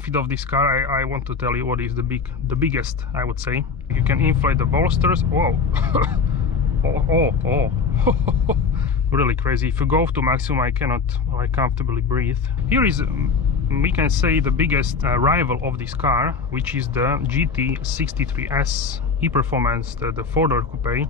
benefit of this car, I want to tell you what is the biggest, I would say. You can inflate the bolsters. Whoa. oh really crazy. If you go to maximum, I cannot comfortably breathe. Here is we can say the biggest rival of this car, which is the GT63S e-Performance, the four-door coupe.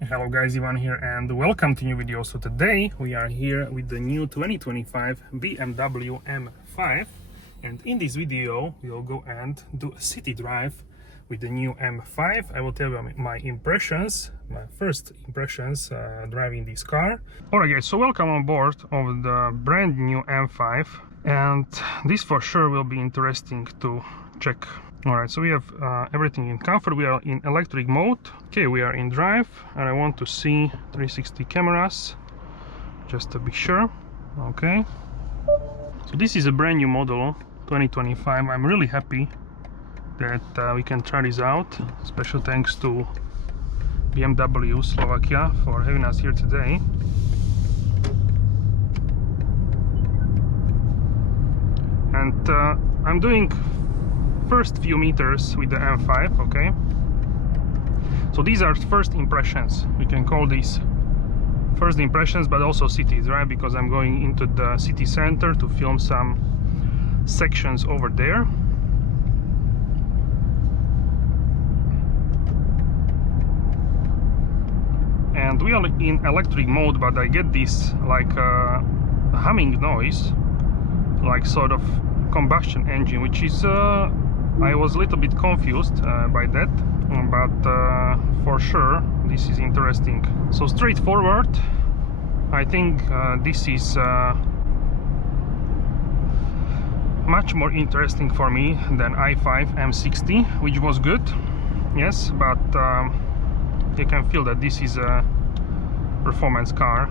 Hello guys, Ivan here and welcome to new video. So today we are here with the new 2025 BMW M5, and in this video we'll go and do a city drive with the new M5. I will tell you my impressions, my first impressions driving this car. Alright guys, so welcome on board of the brand new M5, and this for sure will be interesting to check. Alright, so we have everything in comfort. We are in electric mode. Okay, we are in drive, and I want to see 360 cameras just to be sure. Okay, so this is a brand new model 2025. I'm really happy that we can try this out. Special thanks to BMW Slovakia for having us here today. And I'm doing first few meters with the M5. Okay, so these are first impressions. We can call these first impressions, but also city drive, because I'm going into the city center to film some sections over there. And we are in electric mode, but I get this like humming noise, like sort of combustion engine, which is I was a little bit confused by that, but for sure this is interesting. So straightforward, I think this is much more interesting for me than i5 M60, which was good, yes, but you can feel that this is a performance car.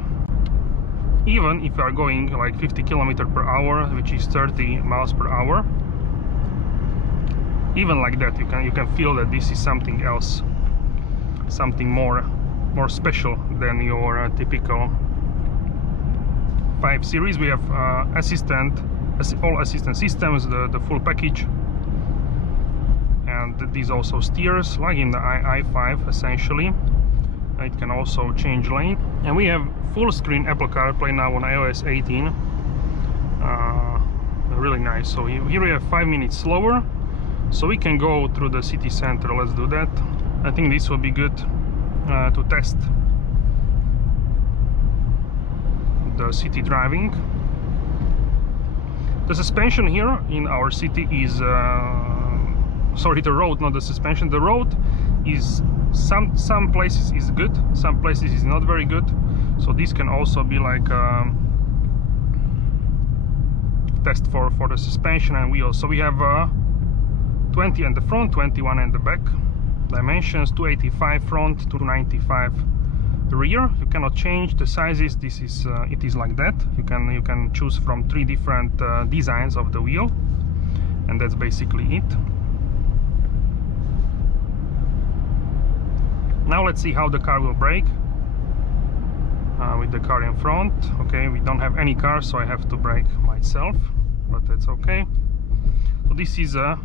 Even if you are going like 50 km/h, which is 30 miles per hour, even like that, you can feel that this is something else, something more special than your typical 5 Series. We have all assistant systems, the full package, and this also steers like in the i5 essentially. It can also change lane, and we have full screen Apple CarPlay now on iOS 18. Really nice. So here we have 5 minutes slower, so we can go through the city center. Let's do that. I think this will be good to test the city driving. The suspension here in our city is sorry, the road, not the suspension. The road is some places is good, some places is not very good, so this can also be like test for the suspension and wheels. So we have 20 in the front, 21 in the back. Dimensions 285 front, 295 rear. You cannot change the sizes. This is it is like that. You can choose from 3 different designs of the wheel, and that's basically it. Now let's see how the car will brake with the car in front. Okay, we don't have any car, so I have to brake myself, but that's okay. So this is a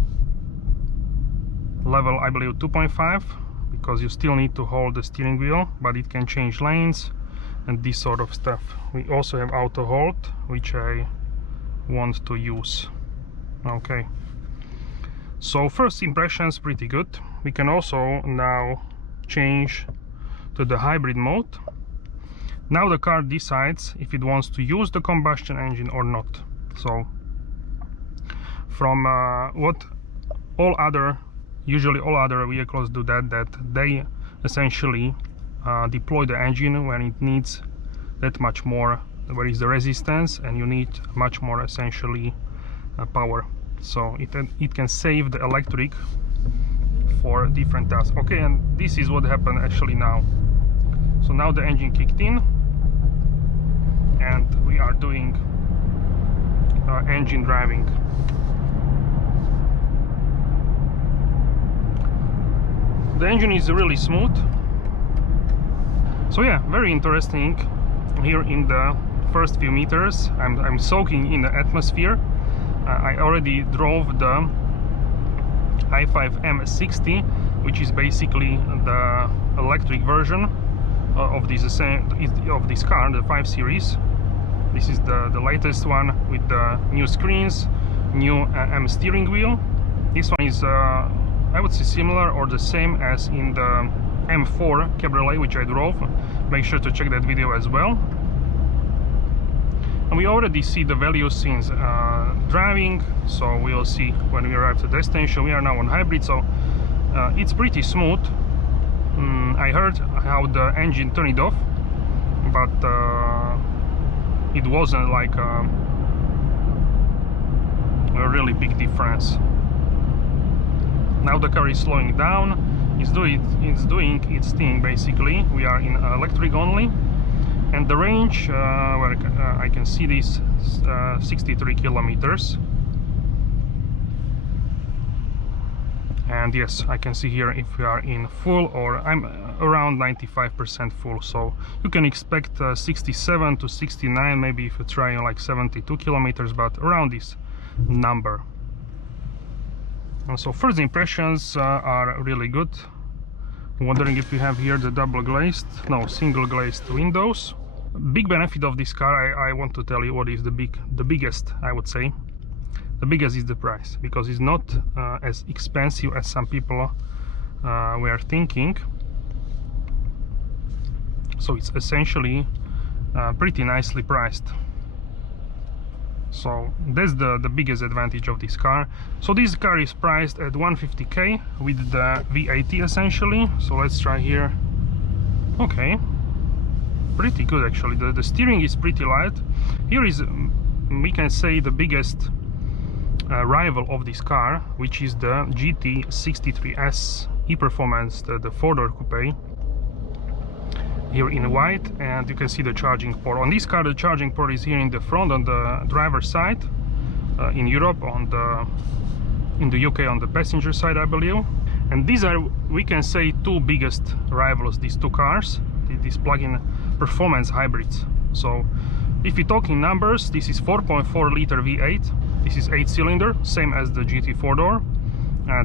level, I believe, 2.5, because you still need to hold the steering wheel, but it can change lanes and this sort of stuff. We also have auto hold, which I want to use. Okay, so first impressions pretty good. We can also now change to the hybrid mode. Now the car decides if it wants to use the combustion engine or not. So from what usually all other vehicles do, that they essentially deploy the engine when it needs that much more, where is the resistance, and you need much more essentially power. So it can save the electric for different tasks. Okay, and this is what happened actually now. So now the engine kicked in and we are doing engine driving. The engine is really smooth. So yeah, very interesting. Here in the first few meters I'm soaking in the atmosphere. I already drove the i5M60, which is basically the electric version of this car, the 5 Series. This is the latest one with the new screens, new M steering wheel. This one is I would say similar or the same as in the M4 Cabriolet, which I drove. Make sure to check that video as well. And we already see the values since driving, so we'll see when we arrive to the destination. We are now on hybrid, so it's pretty smooth. I heard how the engine turned off, but it wasn't like a really big difference. Now the car is slowing down. It's doing its thing basically. We are in electric only, and the range where I can see this 63 kilometers. And yes, I can see here if we are in full, or I'm around 95% full, so you can expect 67 to 69, maybe if you try like 72 kilometers, but around this number. And so first impressions are really good. I'm wondering if we have here the single glazed windows. Big benefit of this car, I want to tell you what is the biggest, I would say. The biggest is the price, because it's not as expensive as some people were thinking. So it's essentially pretty nicely priced. So that's the biggest advantage of this car. So this car is priced at 150k with the V80 essentially. So let's try here. Okay, pretty good actually. The steering is pretty light. Here is, we can say, the biggest rival of this car, which is the GT63S e-Performance, the 4-door coupe, here in white. And you can see the charging port. On this car the charging port is here in the front on the driver's side, in Europe in the UK on the passenger side, I believe. And these are, we can say, two biggest rivals, these two cars, these plug-in performance hybrids. So if we talk in numbers, this is 4.4 liter V8, this is 8-cylinder, same as the GT 4-door.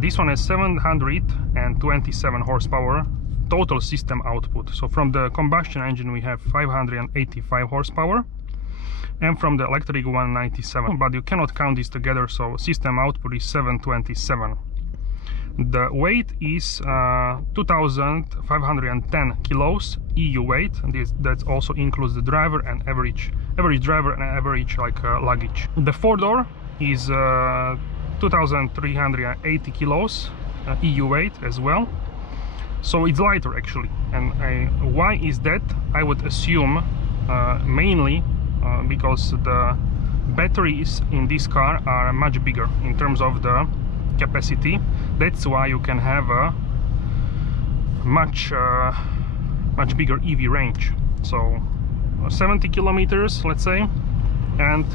This one has 727 horsepower total system output. So from the combustion engine we have 585 horsepower, and from the electric 197, but you cannot count these together, so system output is 727. The weight is 2510 kilos EU weight, and that also includes the driver and average driver and average luggage. The 4-door is 2380 kilos EU weight as well. So it's lighter actually. And why is that? I would assume mainly because the batteries in this car are much bigger in terms of the capacity. That's why you can have a much bigger EV range. So 70 kilometers, let's say, and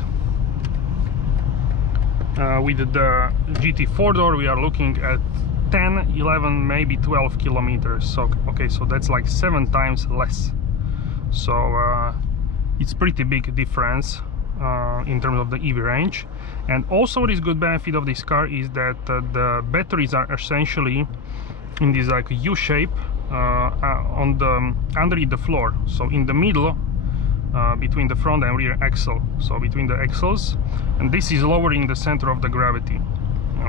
with the GT 4-door we are looking at 10, 11, maybe 12 kilometers. So okay, so that's like 7 times less. So it's pretty big difference in terms of the EV range. And also this good benefit of this car is that the batteries are essentially in this like U shape on the underneath the floor, so in the middle between the front and rear axle, so between the axles, and this is lowering the center of the gravity.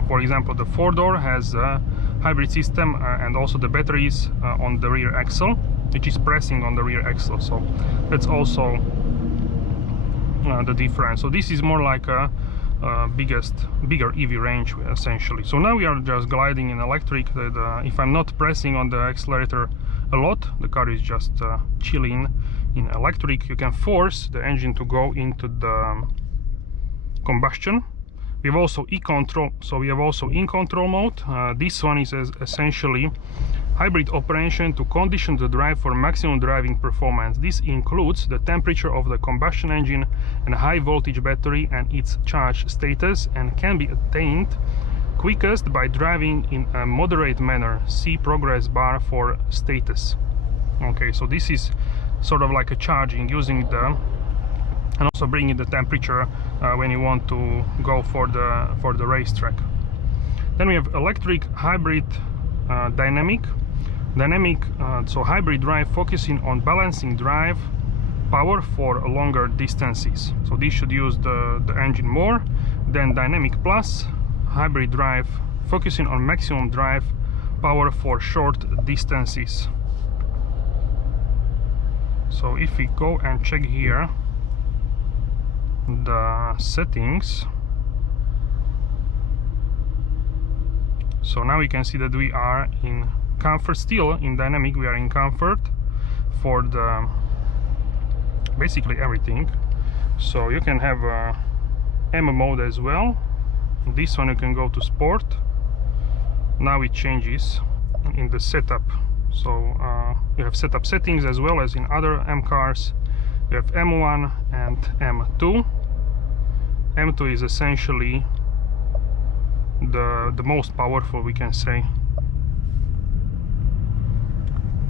For example, the 4-door has a hybrid system and also the batteries on the rear axle, which is pressing on the rear axle, so that's also the difference. So this is more like a bigger EV range essentially. So now we are just gliding in electric. If I'm not pressing on the accelerator a lot, the car is just chilling in electric. You can force the engine to go into the combustion. We have also e-control, so we have also in-control mode. This one is essentially hybrid operation to condition the drive for maximum driving performance. This includes the temperature of the combustion engine and high voltage battery and its charge status, and can be attained quickest by driving in a moderate manner. See progress bar for status. Okay, so this is sort of like a charging, using the, and also bringing the temperature when you want to go for the racetrack. Then we have electric, hybrid, dynamic. So hybrid drive, focusing on balancing drive power for longer distances. So this should use the engine more. Then dynamic plus, hybrid drive, focusing on maximum drive power for short distances. So if we go and check here the settings, so now we can see that we are in comfort. Still in dynamic we are in comfort for the basically everything. So you can have M mode as well. This one you can go to sport. Now it changes in the setup. So you have setup settings as well as in other M cars. You have M1 and M2. M2 is essentially the most powerful, we can say.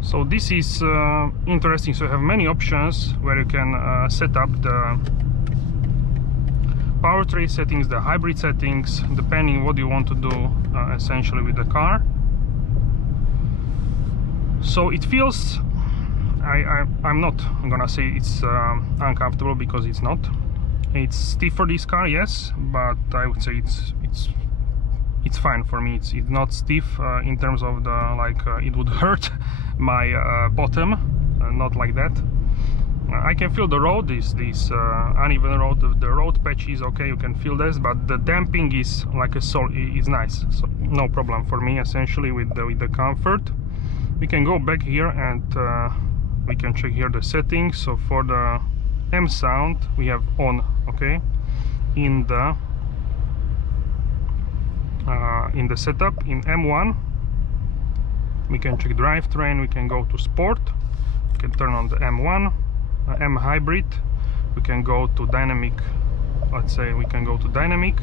So this is interesting. So you have many options where you can set up the powertrain settings, the hybrid settings, depending what you want to do essentially with the car. So it feels, I'm not gonna say it's uncomfortable, because it's not. It's stiff for this car, yes, but I would say it's fine for me. It's not stiff in terms of the it would hurt my bottom, not like that. I can feel the road, this uneven road. The road patch is okay, you can feel this, but the damping is like is nice. So no problem for me essentially with the comfort. We can go back here and we can check here the settings. So for the M sound we have on, okay, in the setup. In M1 we can check drivetrain, we can go to sport, we can turn on the M1. M hybrid, we can go to dynamic. Let's say we can go to dynamic.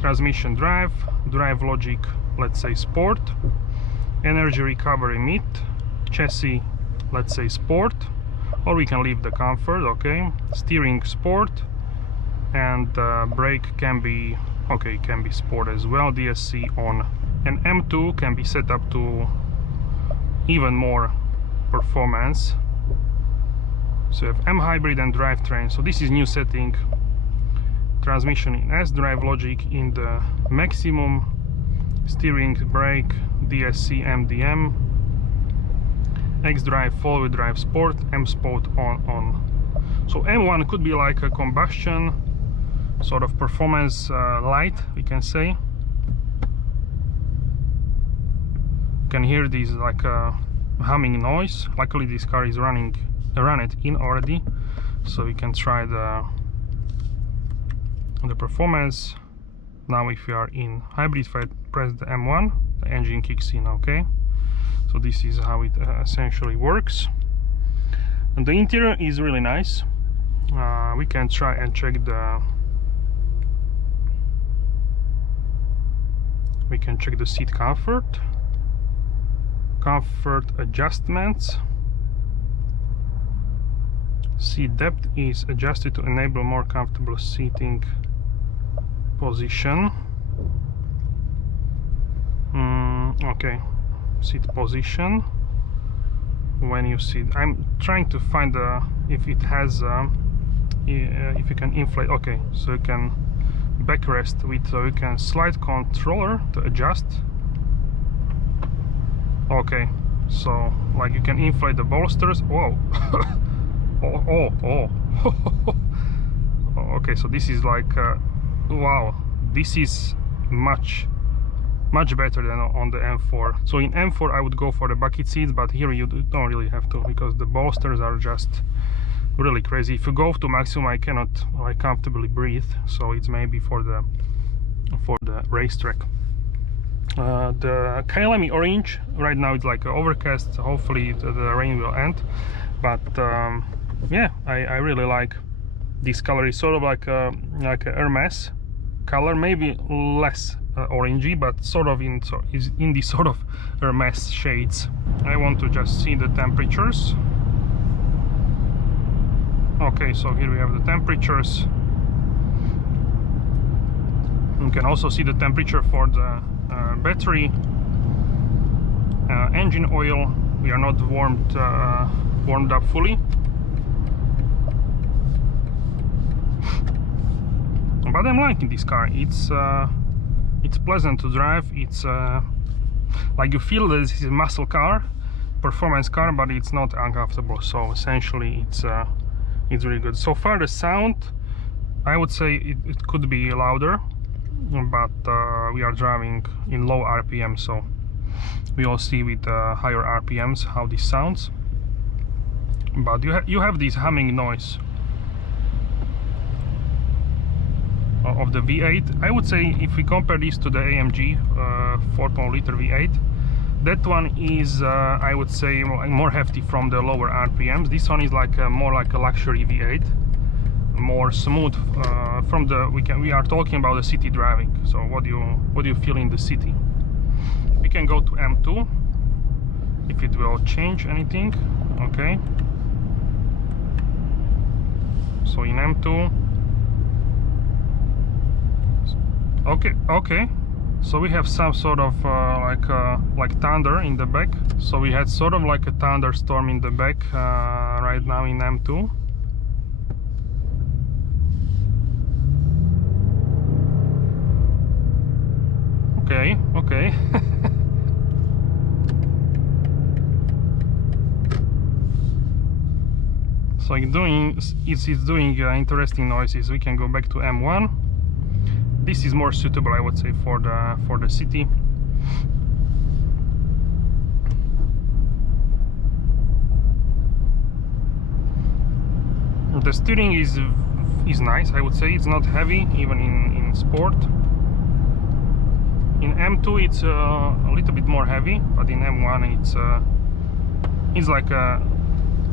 Transmission drive logic, let's say sport. Energy recovery mid, chassis, let's say sport, or we can leave the comfort, okay. Steering sport, and brake can be okay, can be sport as well. DSC on, and M2 can be set up to even more performance. So you have M hybrid and drivetrain. So this is new setting. Transmission in S, drive logic in the maximum, steering, brake, DSC, MDM, X drive, four-wheel drive sport, M sport on. So M1 could be like a combustion sort of performance light, we can say. You can hear this like humming noise. Luckily this car is run it in already, so we can try the performance. Now if you are in hybrid, if I press the M1, the engine kicks in, okay. So this is how it essentially works. And the interior is really nice. We can try and check the seat comfort adjustments. Seat depth is adjusted to enable more comfortable seating position. Okay, seat position when you sit. I'm trying to find if it has if you can inflate. Okay, so you can backrest with, so you can slide controller to adjust. Okay, so like you can inflate the bolsters. Whoa. Oh. Okay, so this is like wow, this is much better than on the M4. So in M4 I would go for the bucket seats, but here you don't really have to, because the bolsters are just really crazy. If you go to maximum, I cannot comfortably breathe, so it's maybe for the racetrack. The Kyalami orange, right now it's like overcast, so hopefully the rain will end, but yeah, I really like this color. It's sort of like a Hermes color, maybe less orangey, but sort of in the sort of Hermes shades. I want to just see the temperatures. Okay, so here we have the temperatures. You can also see the temperature for the battery, engine oil. We are not warmed up fully, but I'm liking this car. It's pleasant to drive. It's like you feel that this is a muscle car, performance car, but it's not uncomfortable. So essentially, it's really good. So far, the sound, I would say it could be louder, but we are driving in low RPM, so we all see with higher RPMs how this sounds. But you have this humming noise of the V8. I would say if we compare this to the AMG 4.0-liter V8, that one is I would say more hefty from the lower RPMs. This one is like more like a luxury V8, more smooth from the we are talking about the city driving. So what do you feel in the city? We can go to M2 if it will change anything. Okay, so in M2, okay, so we have some sort of like thunder in the back. So we had sort of like a thunderstorm in the back right now in M2. Okay. So it's doing interesting noises. We can go back to M1. This is more suitable, I would say, for the city. The steering is nice, I would say. It's not heavy, even in sport. In M2 it's a little bit more heavy, but in M1 it's like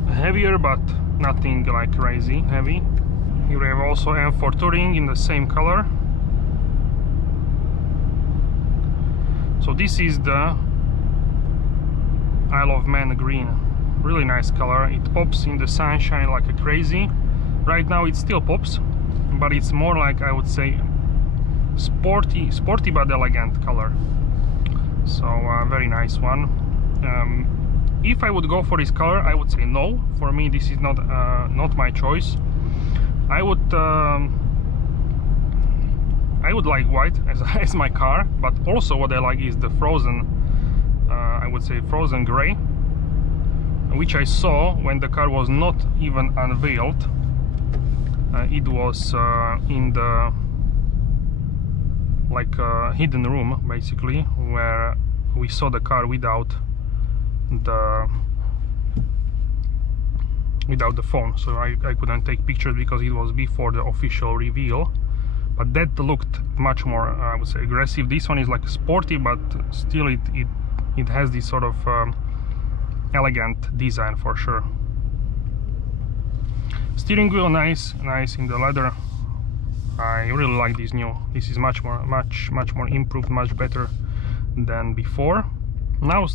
heavier, but nothing like crazy heavy. Here we have also M4 Touring in the same color. So this is the Isle of Man green. Really nice color. It pops in the sunshine like a crazy. Right now it still pops, but it's more like, I would say, sporty but elegant color. So very nice one. If I would go for this color, I would say no. For me, this is not my choice. I would like white as my car, but also what I like is the frozen, I would say frozen gray, which I saw when the car was not even unveiled. It was in the hidden room, basically, where we saw the car without the phone. So I couldn't take pictures because it was before the official reveal. But that looked much more, I would say, aggressive. This one is like sporty, but still it has this sort of elegant design for sure. Steering wheel nice in the leather. I really like this new. This is much more improved, much better than before. Now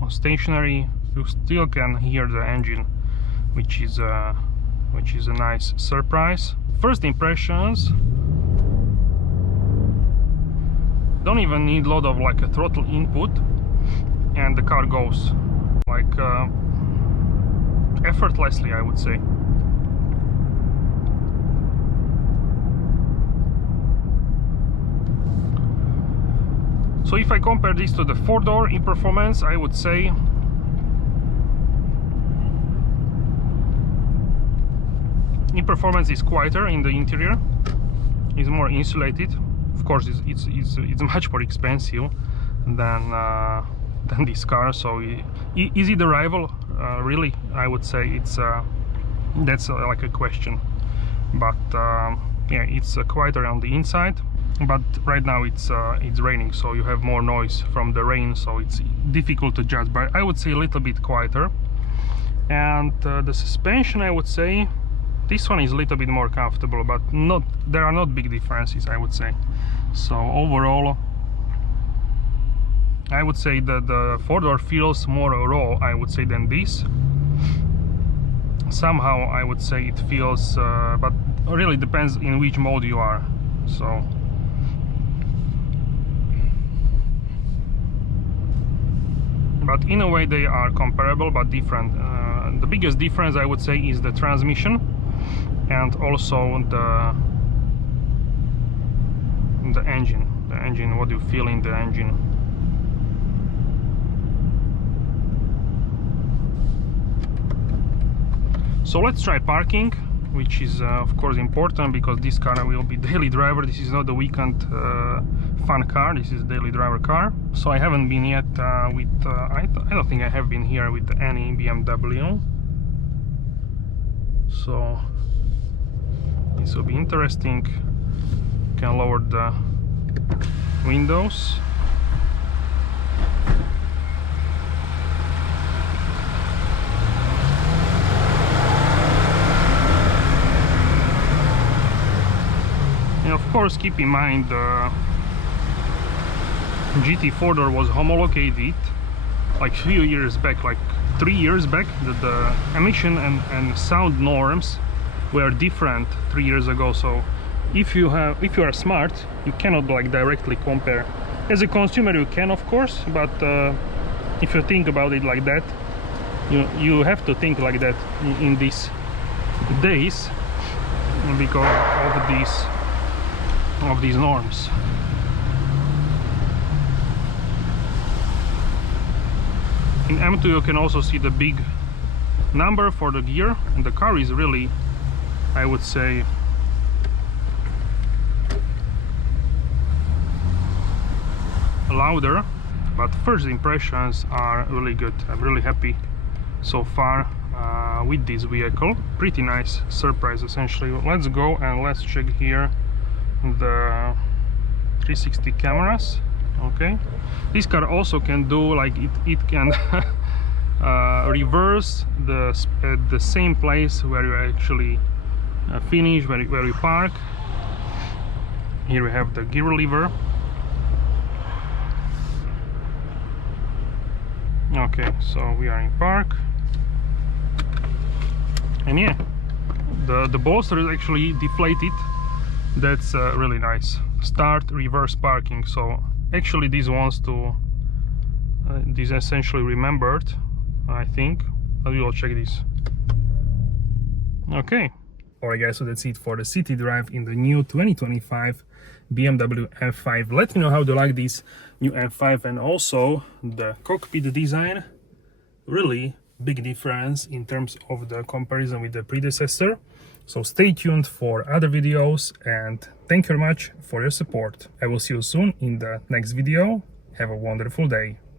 on stationary, you still can hear the engine, which is a nice surprise. First impressions, don't even need a lot of like a throttle input, and the car goes like effortlessly, I would say. So if I compare this to the four-door in performance, I would say in performance is quieter in the interior, is more insulated. of course it's much more expensive than this car. So is it the rival? Really, I would say it's that's like a question. But yeah, it's quieter on the inside, but right now it's raining, so you have more noise from the rain, so it's difficult to judge, but I would say a little bit quieter. And the suspension, I would say this one is a little bit more comfortable, but there are not big differences, I would say. So overall, I would say that the four-door feels more raw, I would say, than this. Somehow I would say it feels, but really depends in which mode you are. So but in a way they are comparable but different. The biggest difference, I would say, is the transmission, and also the engine. The engine, what you feel in the engine. So let's try parking, which is of course important, because this car will be daily driver. This is not the weekend fun car, this is a daily driver car. So I haven't been yet with I don't think I have been here with any BMW, so this will be interesting. Can lower the windows. And of course, keep in mind the GT 4-door was homologated like a few years back, like 3 years back. The emission and sound norms were different 3 years ago. So if you are smart, you cannot like directly compare. As a consumer you can, of course, but if you think about it like that, you have to think like that in these days, because of these norms. In M2 you can also see the big number for the gear, and the car is really, I would say, louder, but first impressions are really good. I'm really happy so far with this vehicle. Pretty nice surprise, essentially. Let's go and let's check here the 360 cameras. Okay, this car also can do like it can reverse at the same place where you actually finish, where you park. Here we have the gear lever. Okay, so we are in park, and yeah, the bolster is actually deflated. That's really nice. Start, reverse parking. So actually these ones these essentially remembered, I think. But we will check this. Okay. Alright guys, so that's it for the city drive in the new 2025 BMW M5. Let me know how you like this new M5, and also the cockpit design. Really big difference in terms of the comparison with the predecessor. So stay tuned for other videos, and thank you very much for your support. I will see you soon in the next video. Have a wonderful day.